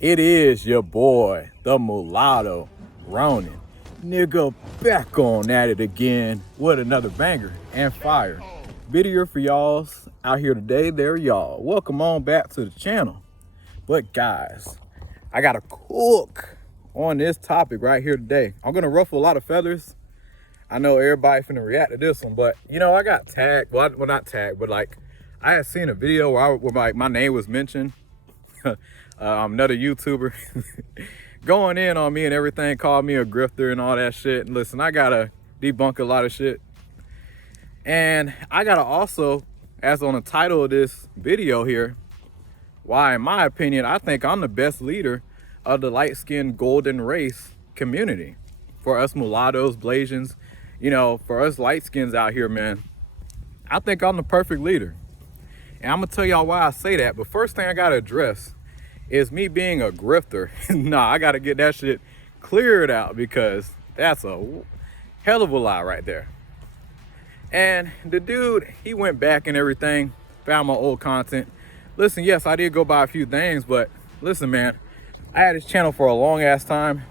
It is your boy, the Mulatto, Ronin. Nigga, back on at it again with another banger and fire video for y'all out here today. There, y'all. Welcome on back to the channel. But guys, I got to cook on this topic right here today. I'm gonna ruffle a lot of feathers. I know everybody finna react to this one, but you know, I got tagged. Well, not tagged, but like I had seen a video where my name was mentioned. Another YouTuber going in on me and everything, called me a grifter and all that shit. And listen, I gotta debunk a lot of shit. And I gotta also, as on the title of this video here, why in my opinion, I think I'm the best leader of the light-skinned golden race community. For us mulattoes, Blasians, you know, for us light skins out here, man, I think I'm the perfect leader. And I'm gonna tell y'all why I say that. But first thing I gotta address is me being a grifter. Nah, I gotta get that shit cleared out because that's a hell of a lie right there. And the dude, he went back and everything, found my old content. Listen, yes, I did go by a few things, but listen, man, I had this channel for a long ass time.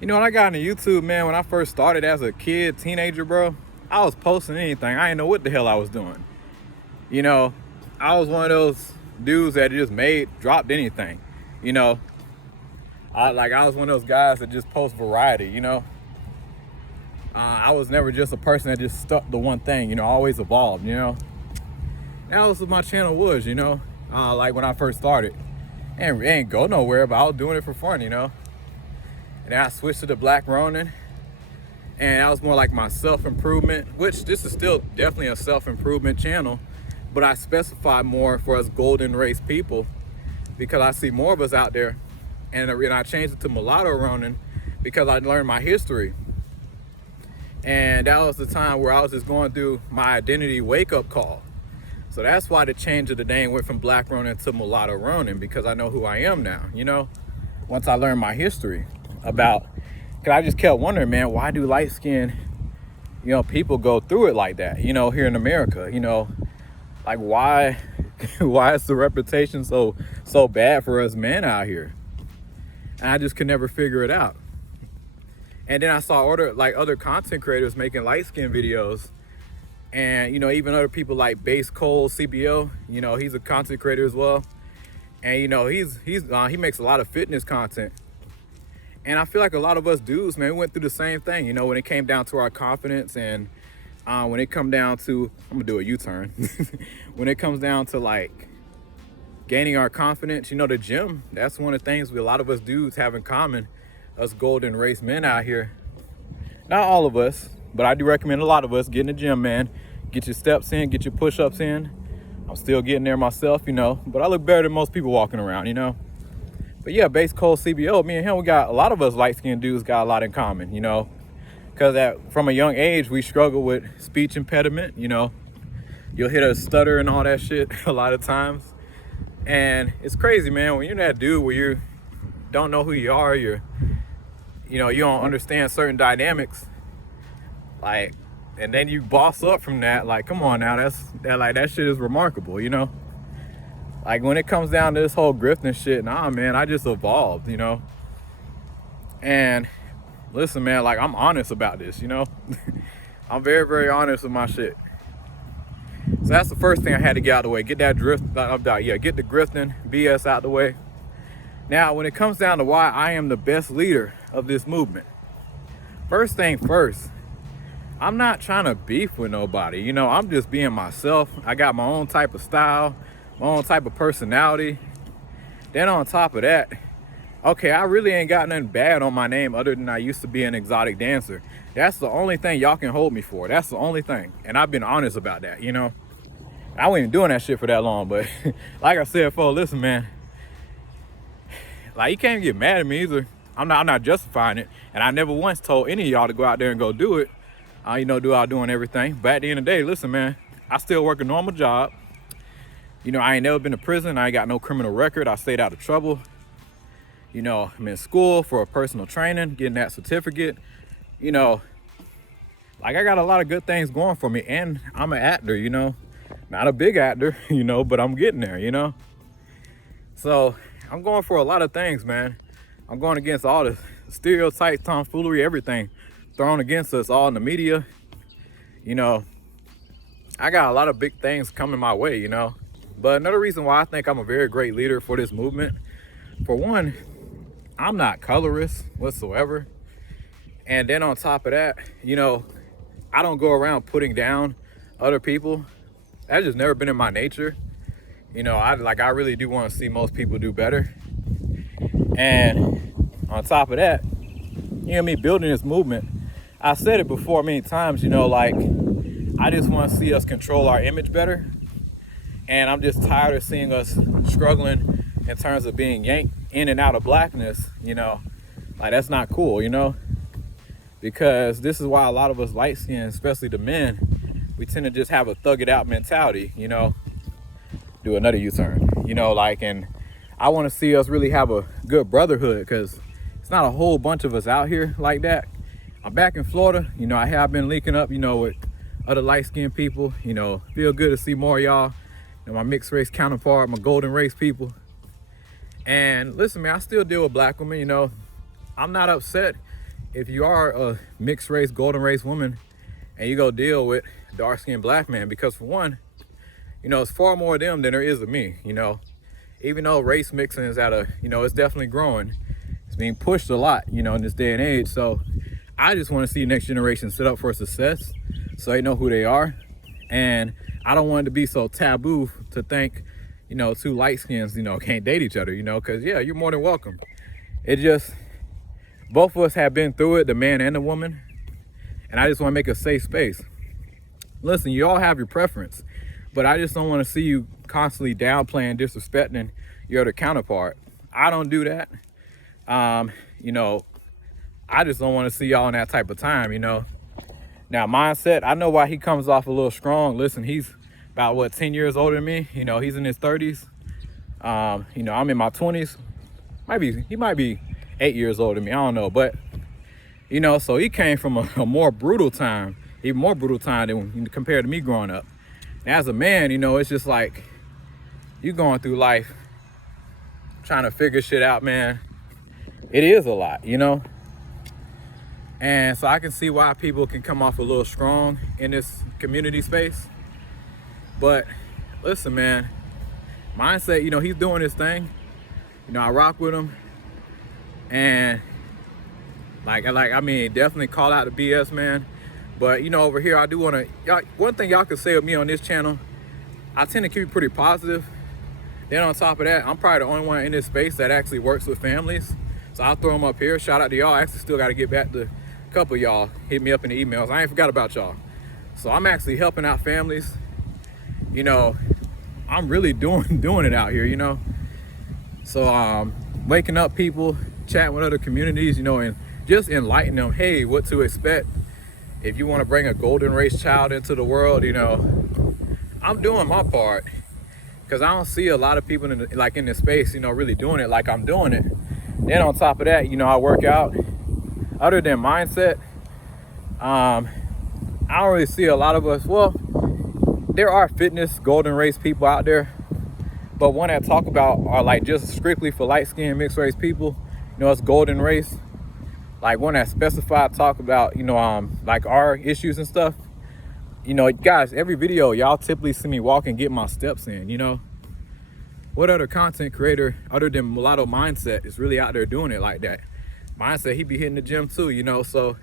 You know, when I got into YouTube, man, when I first started as a kid, teenager, bro, I was posting anything. I didn't know what the hell I was doing. You know, I was one of those dudes that just dropped anything. You know, I was one of those guys that just post variety, you know. I was never just a person that just stuck to one thing, you know, I always evolved, you know. That was what my channel was, you know, like when I first started. And it ain't go nowhere, but I was doing it for fun, you know. And then I switched to the Black Ronin, and that was more like my self-improvement, which this is still definitely a self-improvement channel, but I specify more for us golden race people because I see more of us out there. And I changed it to Mulatto Ronin because I learned my history. And that was the time where I was just going through my identity wake-up call. So that's why the change of the name went from Black Ronin to Mulatto Ronin, because I know who I am now, you know, once I learned my history about, because I just kept wondering, man, why do light-skinned, you know, people go through it like that, you know, here in America, you know, like why is the reputation so bad for us men out here? And I just could never figure it out. And then I saw other content creators making light-skinned videos, and you know, even other people like Base Cole CBO, you know, he's a content creator as well, and you know, he makes a lot of fitness content. And I feel like a lot of us dudes, man, we went through the same thing, you know, when it came down to our confidence, and when it come down to, I'm gonna do a U-turn. When it comes down to like gaining our confidence, you know, the gym, that's one of the things a lot of us dudes have in common, us golden race men out here. Not all of us, but I do recommend a lot of us get in the gym, man. Get your steps in, get your push-ups in. I'm still getting there myself, you know, but I look better than most people walking around, you know. But yeah, Base Cole CBO, me and him, a lot of us light-skinned dudes got a lot in common, you know, because from a young age, we struggle with speech impediment, you know. You'll hit a stutter and all that shit a lot of times. And it's crazy, man, when you're that dude where you don't know who you are, you don't understand certain dynamics, like, and then you boss up from that, like, come on now, that shit is remarkable, you know. Like when it comes down to this whole grifting shit, nah, man, I just evolved, you know. And listen, man, like I'm honest about this, you know. I'm very, very honest with my shit. So that's the first thing I had to get out of the way. Get that get the grifting BS out the way. Now, when it comes down to why I am the best leader of this movement, first thing first, I'm not trying to beef with nobody. You know, I'm just being myself. I got my own type of style, my own type of personality. Then on top of that, okay, I really ain't got nothing bad on my name other than I used to be an exotic dancer. That's the only thing y'all can hold me for. That's the only thing. And I've been honest about that, you know. I wasn't even doing that shit for that long, but like I said, folks, listen, man. Like, you can't get mad at me either. I'm not justifying it. And I never once told any of y'all to go out there and go do it. You know, do all doing everything. But at the end of the day, listen, man, I still work a normal job. You know, I ain't never been to prison. I ain't got no criminal record. I stayed out of trouble. You know, I'm in school for a personal training, getting that certificate. You know, like I got a lot of good things going for me. And I'm an actor, you know. Not a big actor, you know, but I'm getting there, you know. So I'm going for a lot of things, man. I'm going against all the stereotypes, tomfoolery, everything thrown against us all in the media. You know, I got a lot of big things coming my way, you know. But another reason why I think I'm a very great leader for this movement, for one, I'm not colorist whatsoever. And then on top of that, you know, I don't go around putting down other people. That's just never been in my nature. You know, I really do want to see most people do better. And on top of that, you know, me building this movement, I said it before many times, you know, like, I just want to see us control our image better. And I'm just tired of seeing us struggling in terms of being yanked in and out of blackness, you know. Like, that's not cool, you know, because this is why a lot of us light skinned, especially the men, we tend to just have a thug it out mentality, you know. Do another U-turn, you know, like, and I want to see us really have a good brotherhood, because it's not a whole bunch of us out here like that. I'm back in Florida, you know, I have been linking up, you know, with other light-skinned people, you know. Feel good to see more of y'all, you know, my mixed race counterpart, my golden race people. And listen, man, I still deal with black women, you know. I'm not upset if you are a mixed race, golden race woman and you go deal with dark-skinned black man, because for one, you know, it's far more of them than there is of me, you know. Even though race mixing is at a, you know, it's definitely growing. It's being pushed a lot, you know, in this day and age. So I just want to see the next generation set up for success so they know who they are. And I don't want it to be so taboo to think, you know, two light skins, you know, can't date each other, you know, because, yeah, you're more than welcome. It just, both of us have been through it, the man and the woman. And I just want to make a safe space. Listen, you all have your preference, but I just don't want to see you constantly downplaying, disrespecting your other counterpart. I don't do that. You know, I just don't want to see y'all in that type of time, you know. Now, mindset, I know why he comes off a little strong. Listen, he's about, what, 10 years older than me? You know, he's in his 30s. You know, I'm in my 20s. He might be 8 years older than me. I don't know. But, you know, so he came from a more brutal time, even more brutal time than compared to me growing up. As a man, you know, it's just like you going through life trying to figure shit out, man. It is a lot, you know. And so I can see why people can come off a little strong in this community space. But listen, man, mindset, you know, he's doing his thing. You know, I rock with him. And I mean, definitely call out the BS, man. But, you know, over here, I do want to, one thing y'all can say with me on this channel, I tend to keep it pretty positive. Then on top of that, I'm probably the only one in this space that actually works with families. So I'll throw them up here. Shout out to y'all. I actually still got to get back to a couple of y'all. Hit me up in the emails. I ain't forgot about y'all. So I'm actually helping out families. You know, I'm really doing it out here, you know. So waking up people, chatting with other communities, you know, and just enlighten them, hey, what to expect. If you want to bring a golden race child into the world, you know, I'm doing my part, because I don't see a lot of people in this space, you know, really doing it like I'm doing it. Then on top of that, you know, I work out. Other than mindset, I don't really see a lot of us. Well, there are fitness golden race people out there, but one that talk about are like just strictly for light skinned mixed race people. You know, it's golden race. Like one that specified talk about, you know, like our issues and stuff. You know, guys, every video y'all typically see me walk and get my steps in, you know. What other content creator other than Mulatto Mindset is really out there doing it like that? Mindset, he be hitting the gym too, you know. So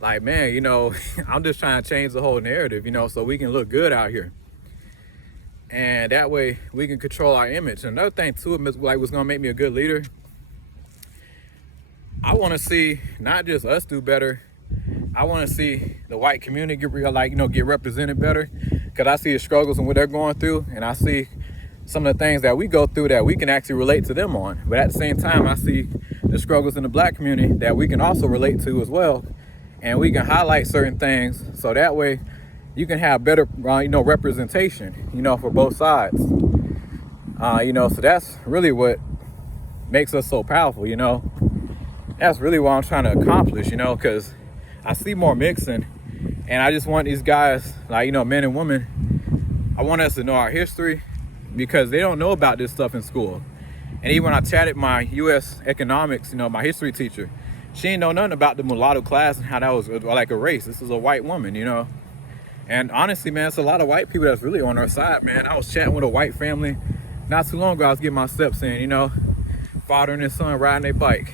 like, man, you know, I'm just trying to change the whole narrative, you know, so we can look good out here. And that way we can control our image. Another thing too, like what's gonna make me a good leader, I want to see not just us do better. I want to see the white community get represented better, because I see the struggles and what they're going through, and I see some of the things that we go through that we can actually relate to them on. But at the same time, I see the struggles in the black community that we can also relate to as well, and we can highlight certain things so that way you can have better, you know, representation, you know, for both sides. You know, so that's really what makes us so powerful, you know. That's really what I'm trying to accomplish, you know, because I see more mixing, and I just want these guys, like, you know, men and women, I want us to know our history, because they don't know about this stuff in school. And even when I chatted my U.S. economics, you know, my history teacher, she ain't know nothing about the mulatto class and how that was like a race. This is a white woman, you know. And honestly, man, it's a lot of white people that's really on our side, man. I was chatting with a white family not too long ago. I was getting my steps in, you know, father and his son riding their bike.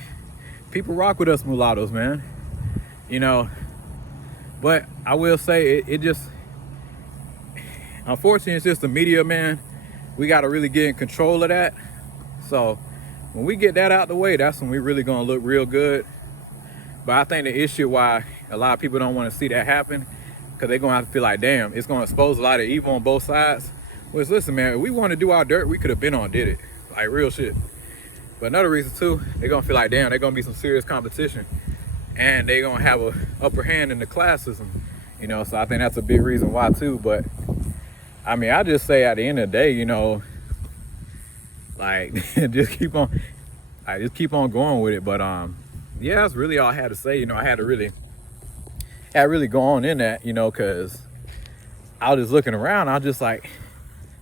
People rock with us mulattoes, man, you know. But I will say it just, unfortunately, it's just the media, man. We got to really get in control of that. So when we get that out the way, that's when we really gonna look real good. But I think the issue why a lot of people don't want to see that happen, because they're gonna have to feel like, damn, it's gonna expose a lot of evil on both sides. Which, listen, man, if we want to do our dirt, we could have been on did it, like real shit. But another reason too, they're gonna feel like, damn, they're gonna be some serious competition, and they're gonna have a upper hand in the classism, you know. So I think that's a big reason why too. But I mean, I just say at the end of the day, you know, like just keep on going with it. But yeah, that's really all I had to say. You know, I had to really go on in that, you know, because I was just looking around. I was just like,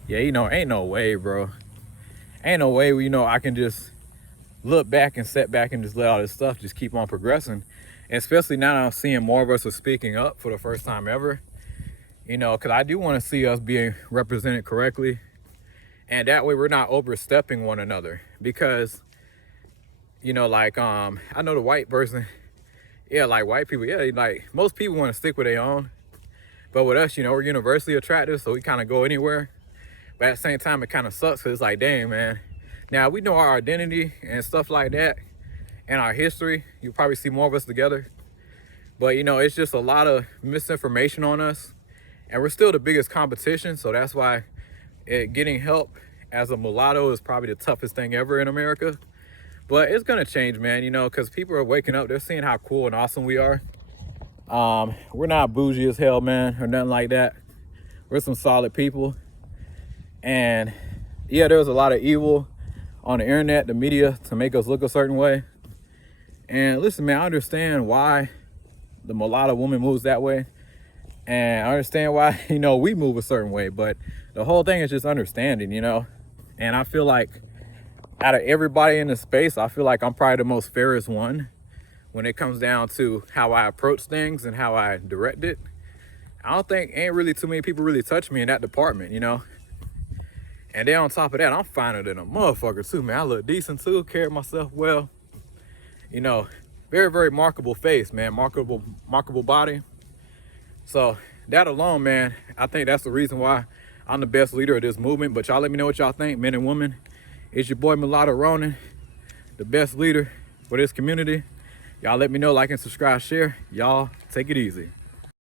yeah, you know, ain't no way, bro. Ain't no way, you know, I can just look back and set back and just let all this stuff just keep on progressing. And especially now that I'm seeing more of us are speaking up for the first time ever, you know, because I do want to see us being represented correctly. And that way we're not overstepping one another. Because, you know, like, I know the white person, yeah, like white people, yeah, like most people want to stick with their own. But with us, you know, we're universally attractive, so we kind of go anywhere. But at the same time, it kind of sucks because it's like, dang, man. Now, we know our identity and stuff like that and our history. You'll probably see more of us together. But, you know, it's just a lot of misinformation on us. And we're still the biggest competition, so that's why getting help as a mulatto is probably the toughest thing ever in America. But it's gonna change, man, you know, because people are waking up. They're seeing how cool and awesome we are. We're not bougie as hell, man, or nothing like that. We're some solid people. And yeah, there's a lot of evil on the internet, the media, to make us look a certain way. And listen, man, I understand why the mulatto woman moves that way. And I understand why, you know, we move a certain way, but the whole thing is just understanding, you know. And I feel like out of everybody in the space, I feel like I'm probably the most fairest one when it comes down to how I approach things and how I direct it. I don't think ain't really too many people really touch me in that department, you know. And then on top of that, I'm finer than a motherfucker too, man. I look decent too, carry myself well. You know, very, very markable face, man. Markable body. So that alone, man, I think that's the reason why I'm the best leader of this movement. But y'all let me know what y'all think, men and women. It's your boy Mulatto Ronin, the best leader for this community. Y'all let me know, like and subscribe, share. Y'all take it easy.